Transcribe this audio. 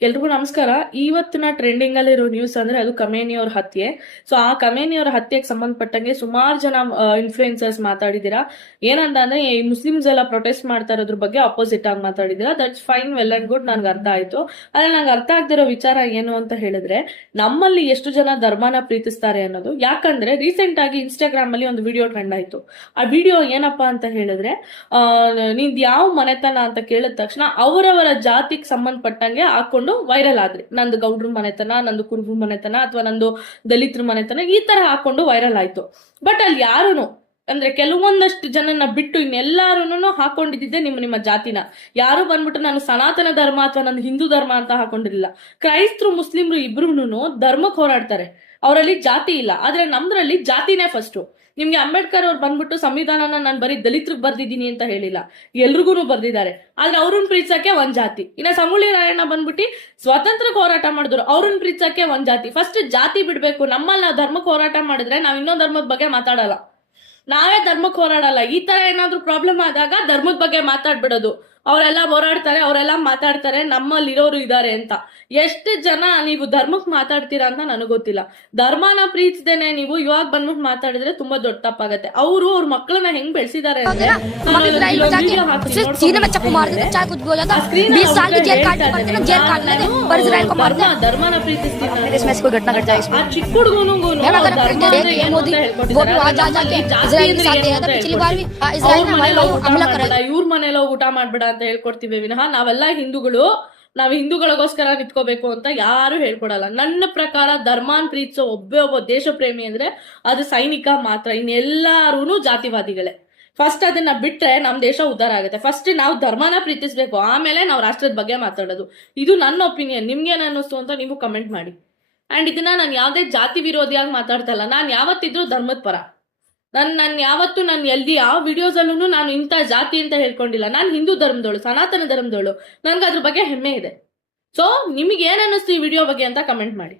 ಎಲ್ರಿಗೂ ನಮಸ್ಕಾರ. ಇವತ್ತಿನ ಟ್ರೆಂಡಿಂಗ್ ಅಲ್ಲಿರೋ ನ್ಯೂಸ್ ಅಂದ್ರೆ ಅದು ಕಮೇನಿ ಅವ್ರ ಹತ್ಯೆ. ಸೊ ಆ ಕಮೇನಿ ಅವ್ರ ಹತ್ಯೆಗೆ ಸಂಬಂಧಪಟ್ಟಂಗೆ ಸುಮಾರು ಜನ ಇನ್ಫ್ಲೂಯೆನ್ಸರ್ಸ್ ಮಾತಾಡಿದಿರಾ. ಏನಂತ ಅಂದ್ರೆ ಈ ಮುಸ್ಲಿಮ್ಸ್ ಎಲ್ಲ ಪ್ರೊಟೆಸ್ಟ್ ಮಾಡ್ತಾ ಇರೋದ್ರ ಬಗ್ಗೆ ಅಪೋಸಿಟ್ ಆಗಿ ಮಾತಾಡಿದಿರಾ. That's fine, well and good, ನನ್ಗೆ ಅರ್ಥ ಆಯ್ತು. ಆದ್ರೆ ನಂಗೆ ಅರ್ಥ ಆಗದಿರೋ ವಿಚಾರ ಏನು ಅಂತ ಹೇಳಿದ್ರೆ, ನಮ್ಮಲ್ಲಿ ಎಷ್ಟು ಜನ ಧರ್ಮನ ಪ್ರೀತಿಸ್ತಾರೆ ಅನ್ನೋದು. ಯಾಕಂದ್ರೆ ರೀಸೆಂಟ್ ಆಗಿ ಇನ್ಸ್ಟಾಗ್ರಾಮ್ ಅಲ್ಲಿ ಒಂದು ವಿಡಿಯೋ ಟ್ರೆಂಡ್ ಆಯ್ತು. ಆ ವಿಡಿಯೋ ಏನಪ್ಪಾ ಅಂತ ಹೇಳಿದ್ರೆ, ನಿಂದ್ ಯಾವ ಮನೆತನ ಅಂತ ಕೇಳಿದ ತಕ್ಷಣ ಅವರವರ ಜಾತಿಗೆ ಸಂಬಂಧಪಟ್ಟಂಗೆ ಹಾಕೊಂಡು ವೈರಲ್ ಆದ್ರಿ. ನಂದು ಗೌಡ್ರ ಮನೆತನ, ನಂದು ಕುರುಬರ ಮನೆತನ, ಅಥವಾ ನಂದು ದಲಿತರ ಮನೆತನ, ಈ ತರ ಹಾಕೊಂಡು ವೈರಲ್ ಆಯ್ತು. ಬಟ್ ಅಲ್ಲಿ ಯಾರುನು ಅಂದ್ರೆ ಕೆಲವೊಂದಷ್ಟು ಜನನ ಬಿಟ್ಟು ಇನ್ನೆಲ್ಲಾರು ಹಾಕೊಂಡಿದ್ದೆ ನಿಮ್ಮ ಜಾತಿನ. ಯಾರು ಬಂದ್ಬಿಟ್ಟು ನಾನು ಸನಾತನ ಧರ್ಮ ಅಥವಾ ನನ್ನ ಹಿಂದೂ ಧರ್ಮ ಅಂತ ಹಾಕೊಂಡಿರಲಿಲ್ಲ. ಕ್ರೈಸ್ತರು ಮುಸ್ಲಿಮ್ರು ಇಬ್ರು ಧರ್ಮಕ್ಕೆ ಹೋರಾಡ್ತಾರೆ, ಅವರಲ್ಲಿ ಜಾತಿ ಇಲ್ಲ. ಆದ್ರೆ ನಮ್ದ್ರಲ್ಲಿ ಜಾತಿನೇ ಫಸ್ಟ್. ನಿಮ್ಗೆ ಅಂಬೇಡ್ಕರ್ ಅವ್ರು ಬಂದ್ಬಿಟ್ಟು ಸಂವಿಧಾನನ ನಾನು ಬರೀ ದಲಿತರಿಗೆ ಬರ್ದಿದ್ದೀನಿ ಅಂತ ಹೇಳಿಲ್ಲ, ಎಲ್ರಿಗೂ ಬರ್ದಿದ್ದಾರೆ. ಆದ್ರೆ ಅವ್ರನ್ನ ಪ್ರೀತಿಸಕ್ಕೆ ಒಂದ್ ಜಾತಿ. ಇನ್ನ ಸಂಗೊಳ್ಳಿ ರಾಯಣ್ಣ ಬಂದ್ಬಿಟ್ಟು ಸ್ವಾತಂತ್ರ್ಯಕ್ಕೆ ಹೋರಾಟ ಮಾಡಿದ್ರು, ಅವ್ರನ್ನ ಪ್ರೀತಿಸಕ್ಕೆ ಒಂದ್ ಜಾತಿ. ಫಸ್ಟ್ ಜಾತಿ ಬಿಡ್ಬೇಕು. ನಮ್ಮಲ್ಲಿ ನಾವು ಧರ್ಮಕ್ಕೆ ಹೋರಾಟ ಮಾಡಿದ್ರೆ ನಾವ್ ಇನ್ನೊಂದ್ ಧರ್ಮದ ಬಗ್ಗೆ ಮಾತಾಡಲ್ಲ, ನಾವೇ ಧರ್ಮಕ್ಕೆ ಹೋರಾಡಲ್ಲ. ಈ ತರ ಏನಾದ್ರು ಪ್ರಾಬ್ಲಮ್ ಆದಾಗ ಧರ್ಮದ ಬಗ್ಗೆ ಮಾತಾಡ್ಬಿಡೋದು. ಅವರೆಲ್ಲ ಹೋರಾಡ್ತಾರೆ, ಅವರೆಲ್ಲ ಮಾತಾಡ್ತಾರೆ, ನಮ್ಮಲ್ಲಿ ಇರೋರು ಇದಾರೆ ಅಂತ. ಎಷ್ಟು ಜನ ನೀವು ಧರ್ಮಕ್ಕೆ ಮಾತಾಡ್ತೀರಾ ಅಂತ ನನಗೆ ಗೊತ್ತಿಲ್ಲ. ಧರ್ಮನ ಪ್ರೀತಿಸದೇನೆ ನೀವು ಇವಾಗ ಬಂದ್ಬಿಟ್ಟು ಮಾತಾಡಿದ್ರೆ ತುಂಬಾ ದೊಡ್ಡ ತಪ್ಪಾಗತ್ತೆ. ಅವ್ರ ಮಕ್ಕಳನ್ನ ಹೆಂಗ್ ಬೆಳೆಸಿದ್ದಾರೆ ಅಂದ್ರೆ, ಧರ್ಮನ ಪ್ರೀತಿಸ್ತಾರೆ. ಆ ಚಿಕ್ಕ ಹುಡುಗನು ಇವ್ರ ಮನೇಲೋ ಊಟ ಮಾಡ್ಬೇಡ ಅಂತ ಹೇಳ್ಕೊಡ್ತೀವಿ ವಿನಃ ನಾವೆಲ್ಲ ಹಿಂದೂಗಳು, ನಾವ್ ಹಿಂದೂಗಳಿಗೋಸ್ಕರ ನಿಂತ್ಕೋಬೇಕು ಅಂತ ಯಾರು ಹೇಳ್ಕೊಡಲ್ಲ. ನನ್ನ ಪ್ರಕಾರ ಧರ್ಮಾನ್ ಪ್ರೀತಿಸೋ ಒಬ್ಬ ದೇಶ ಪ್ರೇಮಿ ಅಂದ್ರೆ ಅದು ಸೈನಿಕ ಮಾತ್ರ. ಇನ್ನೆಲ್ಲಾರು ಜಾತಿವಾದಿಗಳೇ. ಫಸ್ಟ್ ಅದನ್ನ ಬಿಟ್ರೆ ನಮ್ ದೇಶ ಉದ್ಧಾರ ಆಗುತ್ತೆ. ಫಸ್ಟ್ ನಾವು ಧರ್ಮನ ಪ್ರೀತಿಸ್ಬೇಕು, ಆಮೇಲೆ ನಾವು ರಾಷ್ಟ್ರದ ಬಗ್ಗೆ ಮಾತಾಡೋದು. ಇದು ನನ್ನ ಒಪಿನಿಯನ್. ನಿಮ್ಗೇನ್ ಅನ್ನಿಸ್ತು ಅಂತ ನೀವು ಕಮೆಂಟ್ ಮಾಡಿ. ಅಂಡ್ ಇದನ್ನ ನಾನು ಯಾವ್ದೇ ಜಾತಿ ವಿರೋಧಿಯಾಗಿ ಮಾತಾಡ್ತಾ ಇಲ್ಲ. ನಾನು ಯಾವತ್ತಿದ್ರು ಧರ್ಮದ ಪರ. ನಾನು ಯಾವತ್ತು ನಾನು ಎಲ್ಲಿ ಯಾವ ವಿಡಿಯೋಸ್ ಅಲ್ಲೂ ನಾನು ಇಂಥ ಜಾತಿ ಅಂತ ಹೇಳ್ಕೊಂಡಿಲ್ಲ. ನಾನು ಹಿಂದೂ ಧರ್ಮದವಳು, ಸನಾತನ ಧರ್ಮದವಳು. ನನ್ಗೆ ಅದ್ರ ಬಗ್ಗೆ ಹೆಮ್ಮೆ ಇದೆ. ಸೊ ನಿಮಗೆ ಏನ್ ಅನ್ನಿಸ್ತು ಈ ವಿಡಿಯೋ ಬಗ್ಗೆ ಅಂತ ಕಮೆಂಟ್ ಮಾಡಿ.